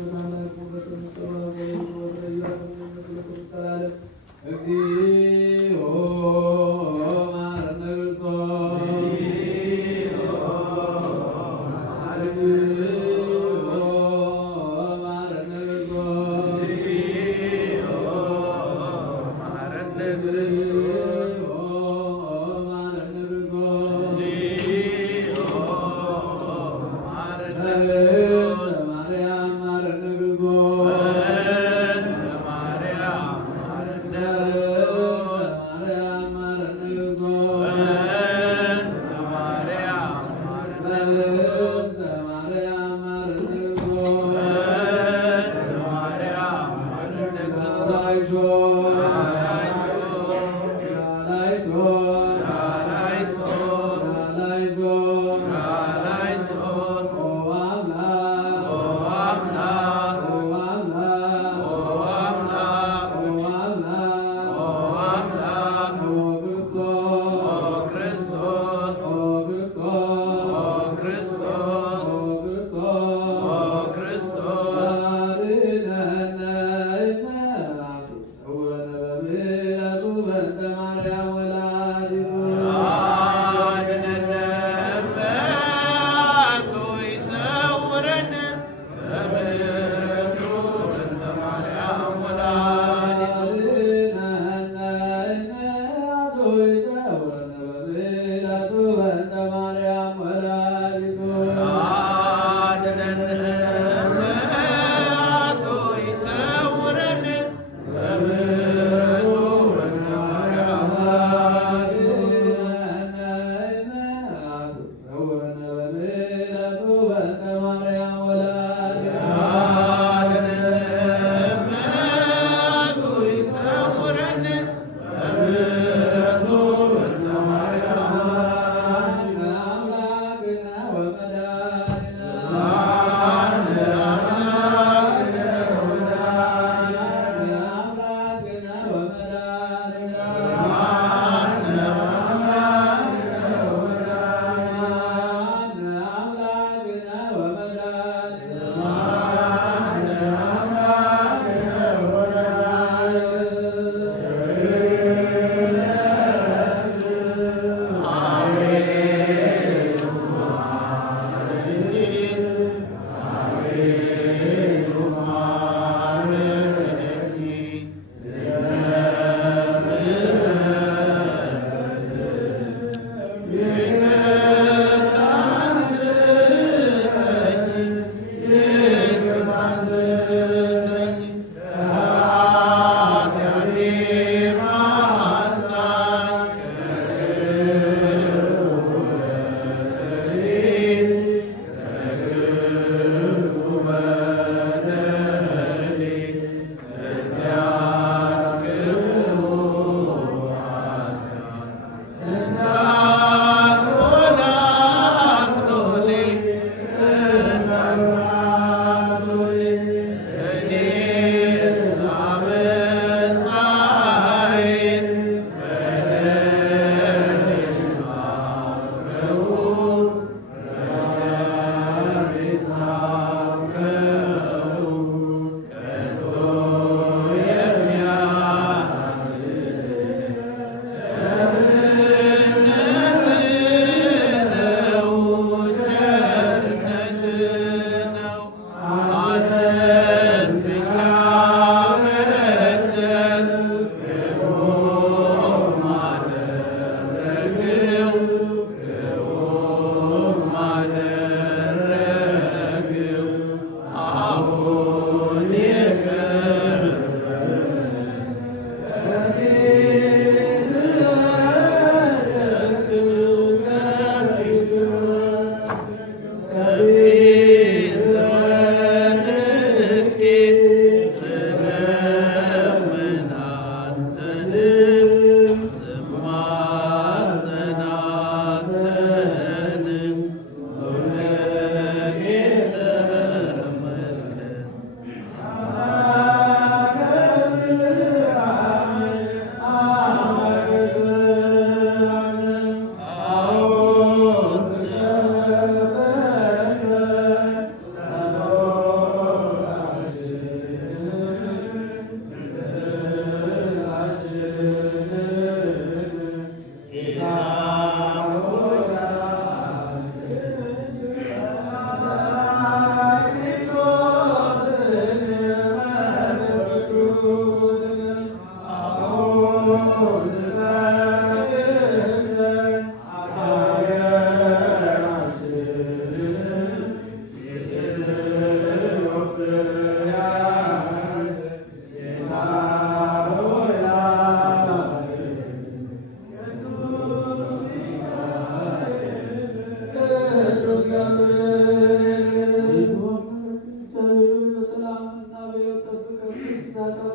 Amen.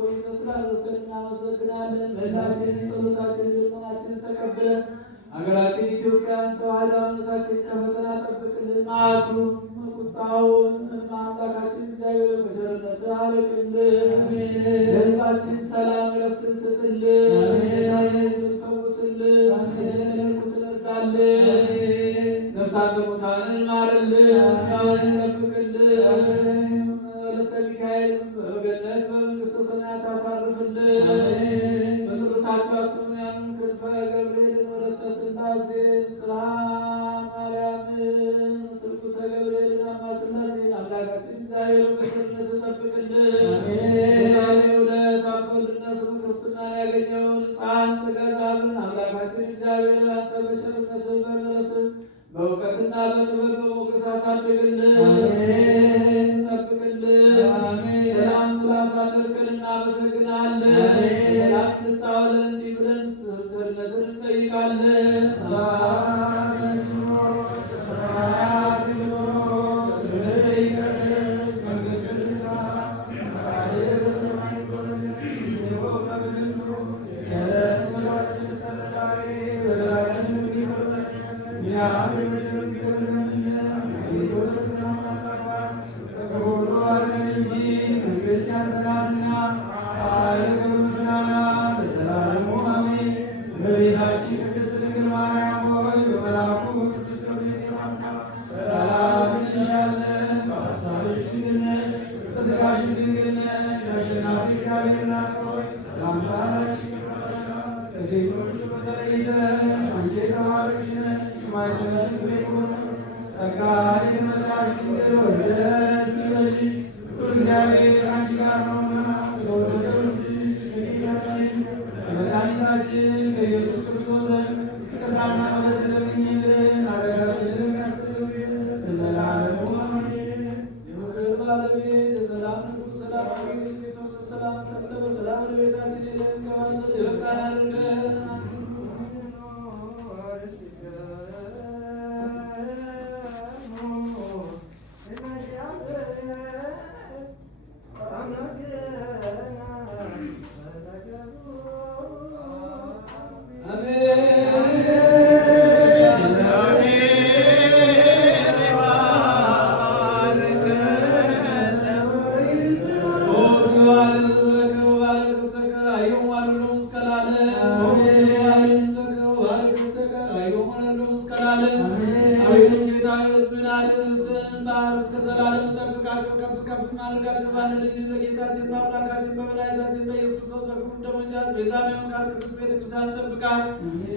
ቆይተህ ስላደረስከን እናመሰግናለን። ለሁላችንን ጸሎታችንን ልመናችንን ተቀብለን ሀገራችን ኢትዮጵያን ተዋሕዶ ሃይማኖታችን ከፈተና ጠብቅልን። መዓቱን ቁጣውን አምላካችን እግዚአብሔር በቸርነትህ አርቅልን። ለሕዝባችን ሰላም ረፍትን ስጥልን። ፈውስልን። ትነርዳልን። ነፍሳተ ሙታንን ማርልን። ሕያዋንን ጠብቅልን። ወለተ ሚካኤልን በገነት በመንግሥተ ሰማያት አሳርፍልን። በጸሎታቸው አስቡን። ያንን ክንፈ ገብርኤልን ወለተ ሥላሴን ጽርሐ ማርያምን ስርጉተ ገብርኤልን አማ ሥላሴን አምላካችን እግዚአብሔር በቸርነትህ ጠብቅልን። በዛሬው ዕለት አብቶልና ስሙ ክርስትናን ያገኘውን ሕፃን ጸጋብን አምላካችን እግዚአብሔር አንተ በቸርነትህ በምሕረትህ በእውቀትና በጥበብ በሞገስ አሳድግልን። ሰላም ስላሳደርከን እናመሰግናለን። ሰላም እንድታውለን እንዲህ ብለን ቸርነትን እንጠይቃለን።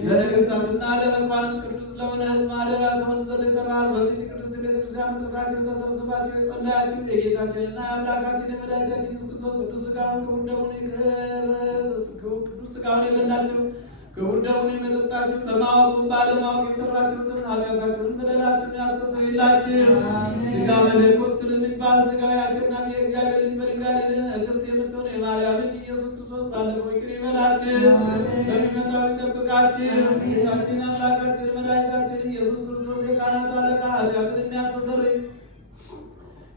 ለነገሥታትና ለመኳንንት ቅዱስ ለሆነ ሕዝብ አደራ ትሆን ዘንድ የተባለ በዚህች ቅድስት ቤተክርስቲያን መጥታችሁ ተሰብስባችሁ የጸለያችሁ የጌታችንና የአምላካችን የመድኃኒታችን ኢየሱስ ክርስቶስ ቅዱስ ሥጋውን ቅዱስ ሥጋውን የበላችሁ ክቡር ደሙን የመጠጣችሁ በማወቁም ባለማወቅ የሰራችሁትን ኃጢአታችሁን በደላችሁን ያስተሰርይላችሁ። ሥጋ መለኮት ስለሚባል ሥጋዊ አሸናፊ የእግዚአብሔር ልጅ በድንጋሌ እትብት የምትሆን የማርያም ልጅ ኢየሱስ ክርስቶስ ባለፈው ይቅር ይበላችሁ፣ በሚመጣው ይጠብቃችሁ። ጌታችን አምላካችን መድኃኒታችን ኢየሱስ ክርስቶስ የካህናት አለቃ ኃጢአትን የሚያስተሰርይ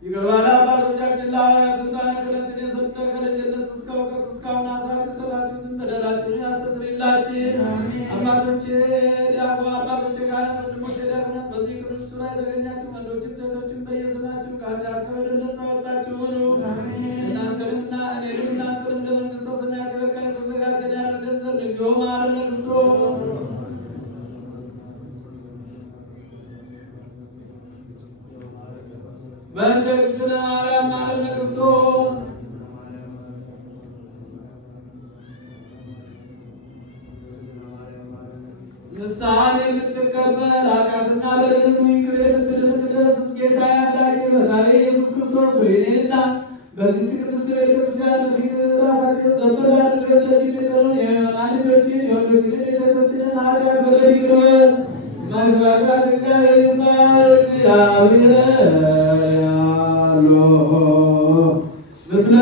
ይቅር ባለ አባቶቻችን ለሐዋርያት ሥልጣነ ክህነትን የሰጠ ከልጅነት እስከ እውቀት እስካሁን ሰዓት የሰራችሁትን በደላችሁን ያስተሰርይላችሁ። አባቶቼ ካህናት፣ ወንድሞቼ ዲያቆናት በዚህ ቅዱስ ሥራ የተገኛችሁ ወንዶችም ሴቶችም በየስማችሁ ከኃጢአት ከበደል ነፃ ወጣችሁ ሁኑ። እናንተንምና እኔንም እናንተንም ለመንግሥተ ሰማያት የበቃን የተዘጋጀን ያደርገን ዘንድ እግዚኦ መሐረነ ክርስቶስ በእንተ እግዝእትነ ማርያም መሐረነ ክርስቶስ። ንስሐን የምትቀበል ኃጢአትና በደልን ይቅር የምትል የምትደመስስ ጌታ አምላኬ በዛሬ ኢየሱስ ክርስቶስ ወይኔንና በዚህች ቅድስት ቤተክርስቲያን በፊት ራሳችን ዘንበል አድርገን ለዚህ ቤተርን የምእመናን ልጆችን የወንዶችንን የሴቶችንን ኃጢአት በደል ይቅር በል። መስበካት እግዚአብሔር ያሎ ምስለ